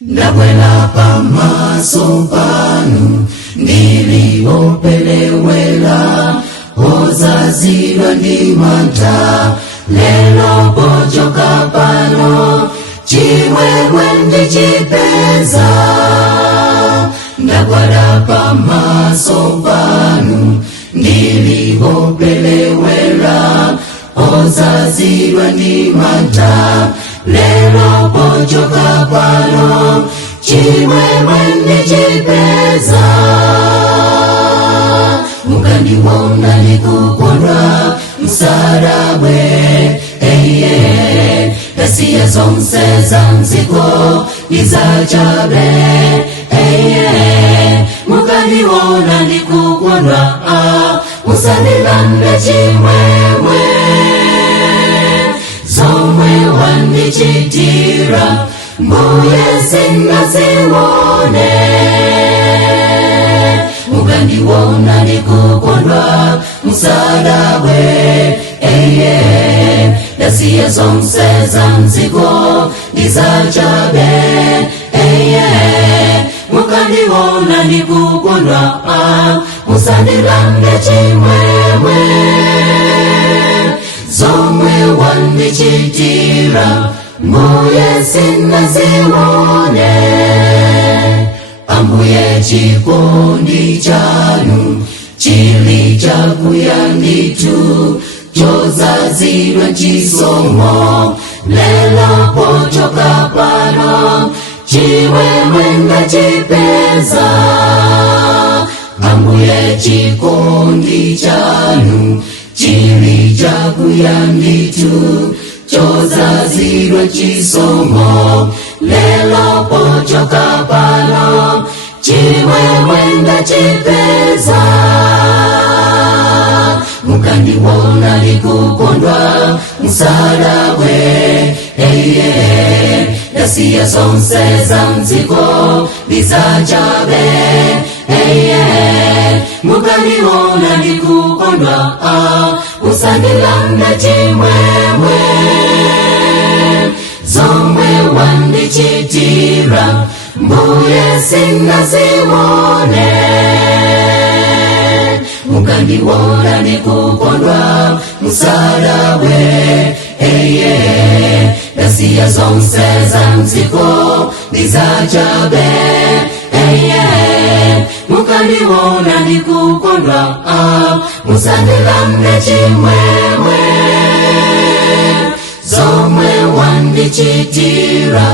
Ndabwela pamaso panu ndiliwopelewela ozazidwa ndi mantha lelo pochoka pano chimwemwe ndichipeza. Ndagwada pamaso panu ndiliwopelewela ozazidwa ndi mantha lelo pochoka pano chimwemwe ndichipeza. Mukandiwona ndikukondwa msalabwe, ndasiya zonse za mdziko ndizachabe. Mukandiwona ndikukondwa musandilande chimwemwe zomwe wandichitira mbuye singaziwone. Mukandiwona ndikukondwa msalabwe, ndasiya zonse za mdziko ndizachabe. Mukandiwona ndikukondwa musandilande chimwemwe zomwe wandichitira mbuye singaziwone. Ambuye chikondi chanu chili chakuya nditu chozazidwa chisomo lelo pochoka pano chimwemwe ndachipeza. Ambuye chikondi chanu chili chakuya nditu chozazidwa chisomo lelo pochoka pano chimwemwe ndachipeza. Mukandiwona ndikukondwa msalabwe, ndasiya zonse za mdziko ndizachabe. Mukandiwona ndikukondwa musandilande chimwemwe zomwe wandichitira mbuye singaziwone. Mukandiwona ndikukondwa msalabwe, ndasiya zonse za mdziko ndizachabe. Mukandiwona ndikukondwa musandilande chimwemwe zomwe wandichitira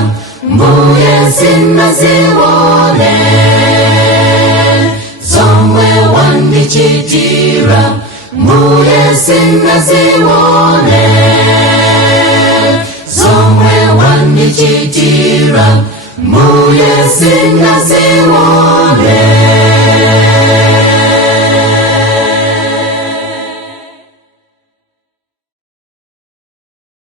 mbuye singaziwone. Zomwe wandichitira mbuye singaziwone. Zomwe wandichitira mbuye singaziwone.